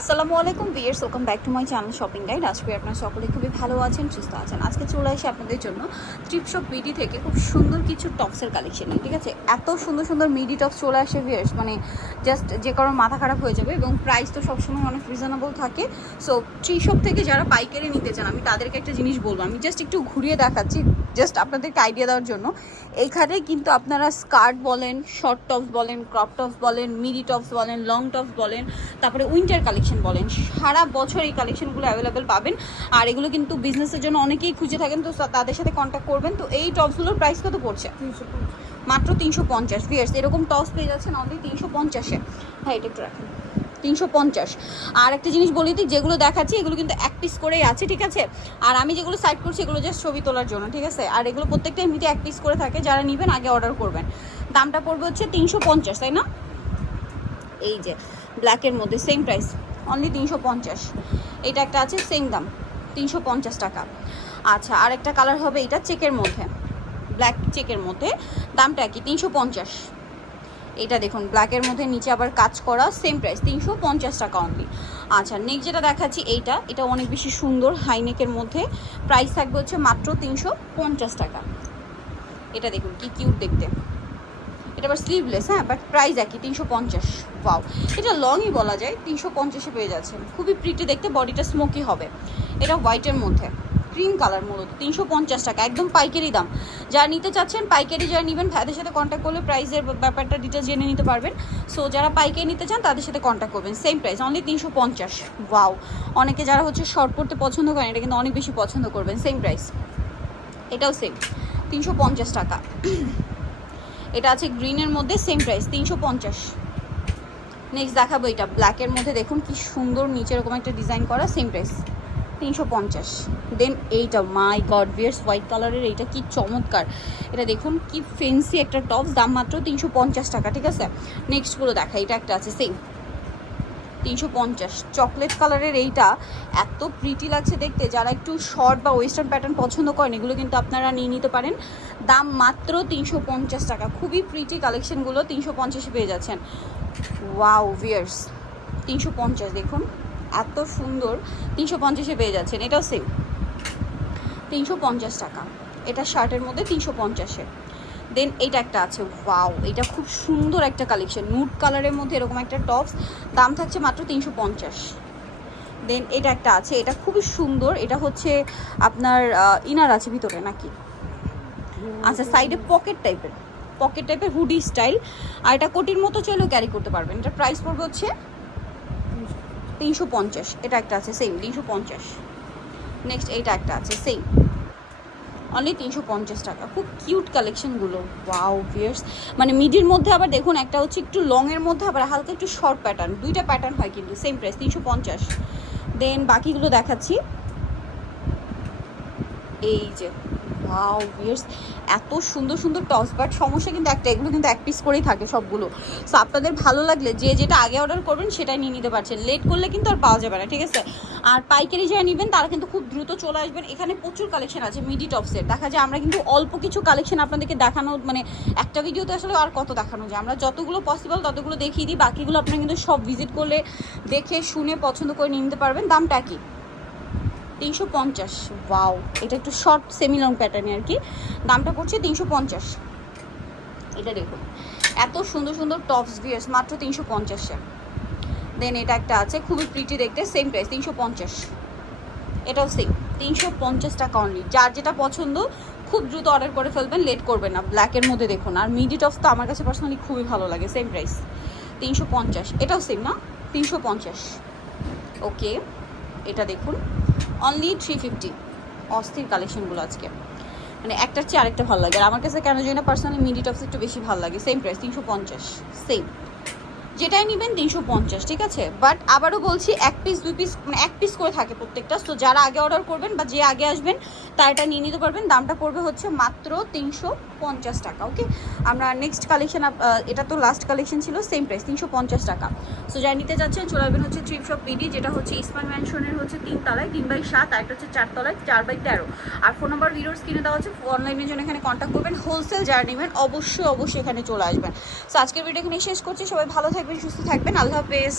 আসসালামু আলাইকুম viewers welcome back to my channel shopping guide আজকে আপনারা সকলে খুবই ভালো আছেন, সুস্থ আছেন। আজকে চলে আসি আপনাদের জন্য ট্রিপ শপ মিডি থেকে খুব সুন্দর কিছু টপসের কালেকশন ঠিক আছে? এত সুন্দর সুন্দর মিডি টপস চলে আসে ভিয়ার্স মানে জাস্ট যে কারোর মাথা খারাপ হয়ে যাবে এবং প্রাইস তো সবসময় অনেক রিজনেবল থাকে। সো ট্রি শপ থেকে যারা পাইকারি নিতে চান, আমি তাদেরকে একটা জিনিস বলব। আমি জাস্ট একটু ঘুরিয়ে দেখাচ্ছি জাস্ট আপনাদেরকে আইডিয়া দেওয়ার জন্য। এইখানে কিন্তু আপনারা স্কার্ট বলেন শর্ট টপস বলেন ক্রপ টপস বলেন মিডি টপস বলেন লং টপস বলেন, তারপরে উইন্টার কালেকশন বলেন, সারা বছর এই কালেকশনগুলো অ্যাভেলেবেল পাবেন। আর এগুলো কিন্তু বিজনেসের জন্য অনেকেই খুঁজে থাকেন, তো তাদের সাথে কন্ট্যাক্ট করবেন। তো এই টপসগুলোর প্রাইস কত পড়ছে? মাত্র তিনশো পঞ্চাশ ভিয়ার্স এরকম টপস পেয়ে যাচ্ছেন অনলি তিনশো পঞ্চাশে। হ্যাঁ এটা একটু রাখেন। তিনশো পঞ্চাশ। আর একটা জিনিস বলি দিই যেগুলো দেখাচ্ছি, এগুলো কিন্তু এক পিস করেই আছে, ঠিক আছে? আর আমি যেগুলো সাইড করছি, এগুলো জাস্ট ছবি তোলার জন্য, ঠিক আছে? আর এগুলো প্রত্যেকটা এমনিতে এক পিস করে থাকে, যারা নেবেন আগে অর্ডার করবেন। দামটা পড়বে হচ্ছে তিনশো পঞ্চাশ, তাই না? এই যে ব্ল্যাকের মধ্যে সেম প্রাইস অনলি তিনশো পঞ্চাশ। এটা একটা আছে সেম দাম, তিনশো পঞ্চাশ টাকা। আচ্ছা আর একটা কালার হবে এটা চেকের মধ্যে ব্ল্যাক চেকের মধ্যে। দামটা কি? তিনশো পঞ্চাশ। এটা দেখুন ব্ল্যাকের মধ্যে নিচে আবার কাজ করা সেম প্রাইস তিনশো পঞ্চাশ টাকা অনলি আচ্ছা নেক্সট যেটা দেখাচ্ছি এইটা, এটা অনেক বেশি সুন্দর হাইনেকের মধ্যে। প্রাইস থাকবে হচ্ছে মাত্র তিনশো পঞ্চাশ টাকা। এটা দেখুন, কি কিউট দেখতে। এটা আবার স্লিভলেস হ্যাঁ বাট প্রাইস একই, তিনশো পঞ্চাশ পাও এটা লংই বলা যায়, তিনশো পঞ্চাশে পেয়ে যাচ্ছেন। খুবই প্রিটি দেখতে বডিটা স্মোকি হবে। এটা হোয়াইটের মধ্যে ক্রিম কালার মূলত, তিনশো পঞ্চাশ টাকা, একদম পাইকারি দাম। যারা নিতে চাচ্ছেন, পাইকারি যারা নেবেন, ভাইদের সাথে কন্ট্যাক্ট করলে প্রাইসের ব্যাপারটা ডিটেলস জেনে নিতে পারবেন। সো যারা পাইকারি নিতে চান, তাদের সাথে কন্ট্যাক্ট করবেন সেম প্রাইস অনলি তিনশো পঞ্চাশ ওয়াও অনেকে যারা হচ্ছে শর্ট পড়তে পছন্দ করেন, এটা কিন্তু অনেক বেশি পছন্দ করবেন সেম প্রাইস এটাও সেম তিনশো পঞ্চাশ টাকা। এটা আছে গ্রিনের মধ্যে সেম প্রাইস তিনশো পঞ্চাশ। নেক্সট দেখাবো এটা ব্ল্যাকের মধ্যে দেখুন কি সুন্দর নিচে এরকম একটা ডিজাইন করা সেম প্রাইস তিনশো পঞ্চাশ। দেন এইটা মাই গড বিয়ার্স হোয়াইট কালারের এইটা কি চমৎকার। এটা দেখুন কি ফেন্সি একটা টপস দাম মাত্র তিনশো পঞ্চাশ টাকা, ঠিক আছে? নেক্সটগুলো দেখা, এটা একটা আছে সেম তিনশো পঞ্চাশ। চকলেট কালারের এইটা এত প্রিটি লাগছে দেখতে। যারা একটু শর্ট বা ওয়েস্টার্ন প্যাটার্ন পছন্দ করেন, এগুলো কিন্তু আপনারা নিয়ে নিতে পারেন। দাম মাত্র তিনশো পঞ্চাশ টাকা। খুবই প্রিটি কালেকশনগুলো তিনশো পঞ্চাশে পেয়ে যাচ্ছেন। ওয়াও ভিয়ার্স তিনশো পঞ্চাশ দেখুন, এত সুন্দর তিনশো পঞ্চাশে পেয়ে যাচ্ছেন। এটাও সেম তিনশো পঞ্চাশ টাকা। এটা শার্টের মধ্যে তিনশো পঞ্চাশে দেন এইটা একটা আছে, ওয়াও এটা খুব সুন্দর একটা কালেকশন নুট কালারের মধ্যে এরকম একটা টপস দাম থাকছে মাত্র তিনশো পঞ্চাশ। দেন এটা একটা আছে, এটা খুবই সুন্দর, এটা হচ্ছে আপনার ইনার আছে ভিতরে নাকি? আচ্ছা সাইডে পকেট টাইপের পকেট টাইপের হুডি স্টাইল আর এটা কোটির মতো চলেও ক্যারি করতে পারবেন। এটা প্রাইস পড়বে হচ্ছে তিনশো পঞ্চাশ। এটা একটা আছে সেম তিনশো পঞ্চাশ। নেক্সট এইটা একটা আছে সেম অনলি তিনশো পঞ্চাশ টাকা। খুব কিউট কালেকশনগুলো ওয়াও ভিয়ার্স মানে মিডির মধ্যে আবার দেখুন, একটা হচ্ছে একটু লংয়ের মধ্যে আবার হালকা একটু শর্ট প্যাটার্ন দুইটা প্যাটার্ন হয় কিন্তু সেম প্রাইস তিনশো পঞ্চাশ। দেন বাকিগুলো দেখাচ্ছি। এই যে ওয়াও এত সুন্দর সুন্দর টস বাট সমস্যা কিন্তু একটা, এগুলো কিন্তু এক পিস করেই থাকে সবগুলো। সো আপনাদের ভালো লাগলে যে যেটা আগে অর্ডার করবেন সেটাই নিয়ে নিতে পারছেন। লেট করলে কিন্তু আর পাওয়া যাবে না, ঠিক আছে? আর পাইকারি যারা নেবেন, তারা কিন্তু খুব দ্রুত চলে আসবেন। এখানে প্রচুর কালেকশন আছে মিডি টপসের দেখা যায় আমরা কিন্তু অল্প কিছু কালেকশন আপনাদেরকে দেখানো মানে একটা ভিডিওতে আসলে আর কত দেখানো যায়? আমরা যতগুলো পসিবল ততগুলো দেখিয়ে দিই, বাকিগুলো আপনারা কিন্তু সব ভিজিট করলে দেখে, শুনে, পছন্দ করে নিতে পারবেন। দামটা কি? তিনশো পঞ্চাশ। ওয়াও, এটা একটু শর্ট সেমি লং প্যাটার্নে আর কি। দামটা পড়ছে তিনশো পঞ্চাশ। এটা দেখুন, এত সুন্দর সুন্দর টপস ভিয়ার্স মাত্র তিনশো পঞ্চাশে দেন এটা একটা আছে, খুবই প্রিটি দেখতে সেম প্রাইস তিনশো পঞ্চাশ। এটাও সেম তিনশো পঞ্চাশ টাকা অনলি যার যেটা পছন্দ, খুব দ্রুত অর্ডার করে ফেলবেন লেট করবেন না। ব্ল্যাকের মধ্যে দেখুন, আর মিডি টপস তো আমার কাছে পার্সোনালি খুবই ভালো লাগে সেম প্রাইস তিনশো পঞ্চাশ, এটাও সেম না? তিনশো পঞ্চাশ। ওকে এটা দেখুন। অনলি থ্রি ফিফটি অস্থির কালেকশনগুলো আজকে। মানে একটার চেয়ে আরেকটা ভালো লাগে। আর আমার কাছে কেন জানি না পার্সোনালি মিডি টপস একটু বেশি ভালো লাগে। সেম প্রাইস তিনশো পঞ্চাশ। সেম যেটাই নেবেন, তিনশো পঞ্চাশ, ঠিক আছে? বাট আবারও বলছি, এক পিস দুই পিস মানে এক পিস করে থাকে প্রত্যেকটা। তো যারা আগে অর্ডার করবেন বা যে আগে আসবেন, তার এটা নিয়ে নিতে পারবেন। দামটা পড়বে হচ্ছে মাত্র তিনশো পঞ্চাশ টাকা ওকে আমরা নেক্সট কালেকশন এটা তো লাস্ট কালেকশন ছিল সেম প্রাইস তিনশো পঞ্চাশ টাকা। সো যারা নিতে যাচ্ছেন চলে আসবেন হচ্ছে ট্রিপ শপ পিডি যেটা হচ্ছে ইসমান ম্যানশনের হচ্ছে তিন তলায়, তিন বাই সাত, আর একটা হচ্ছে চার তলায়, চার বাই তেরো। আর ফোন নাম্বার ভিডিওর স্ক্রিনে দেওয়া হচ্ছে অনলাইনের জন্য এখানে কন্ট্যাক্ট করবেন হোলসেল যারা নেবেন, অবশ্যই অবশ্যই এখানে চলে আসবেন। সো আজকের ভিডিও এখানে শেষ করছি, সবাই ভালো থাকবেন, সুস্থ থাকবেন, আল্লাহ হাফেজ।